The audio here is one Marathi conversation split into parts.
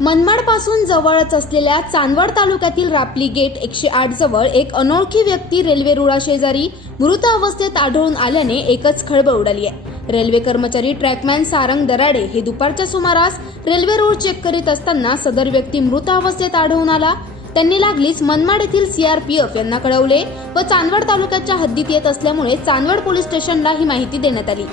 मनमाडपासून जवळच असलेल्या चांदवड तालुक्यातील रापली गेट एकशे आठ जवळ एक अनोळखी व्यक्ती रेल्वे रुळा शेजारी मृत अवस्थेत आढळून आल्याने एकच खळबळ उडाली आहे. रेल्वे कर्मचारी ट्रॅकमॅन सारंग दराडे हे दुपारच्या सुमारास रेल्वे रोड चेक करीत असताना सदर व्यक्ती मृत अवस्थेत आढळून आला. त्यांनी लागलीच मनमाड येथील सीआरपीएफ यांना कळवले व चांदवड तालुक्याच्या हद्दीत येत असल्यामुळे चांदवड पोलीस स्टेशनला ही माहिती देण्यात आली.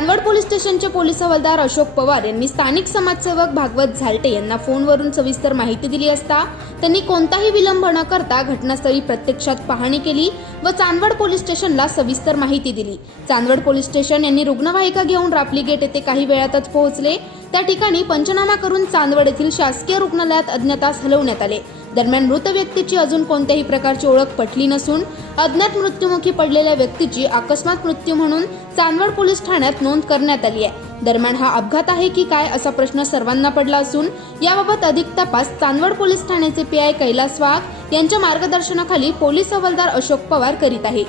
चांदवड पोलीस स्टेशनचे पोलीस हवालदार अशोक पवार यांनी स्थानिक समाजसेवक भागवत झालटे यांना फोनवरून सविस्तर माहिती दिली असता त्यांनी कोणताही विलंब न करता घटनास्थळी प्रत्यक्षात पाहणी केली व चांदवड पोलीस स्टेशनला सविस्तर माहिती दिली. चांदवड पोलीस स्टेशन यांनी रुग्णवाहिका घेऊन रापली गेट येथे काही वेळातच पोहोचले. त्या ठिकाणी पंचनामा करून चांदवड येथील शासकीय रुग्णालयात अज्ञातास हलवण्यात आले. दरम्यान मृत व्यक्तीची अजून कोणत्याही प्रकारची ओळख पटली नसून अज्ञात मृत्युमुखी पडलेल्या व्यक्तीची अकस्मात मृत्यू म्हणून चांदवड पोलीस ठाण्यात नोंद करण्यात आली आहे. दरम्यान हा अपघात आहे की काय असा प्रश्न सर्वांना पडला असून याबाबत अधिक तपास चांदवड पोलीस ठाण्याचे पी आय कैलास वाघ यांच्या मार्गदर्शनाखाली पोलीस हवालदार अशोक पवार करीत आहे.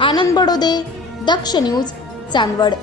आनंद बडोदे दक्ष न्यूज चांदवड.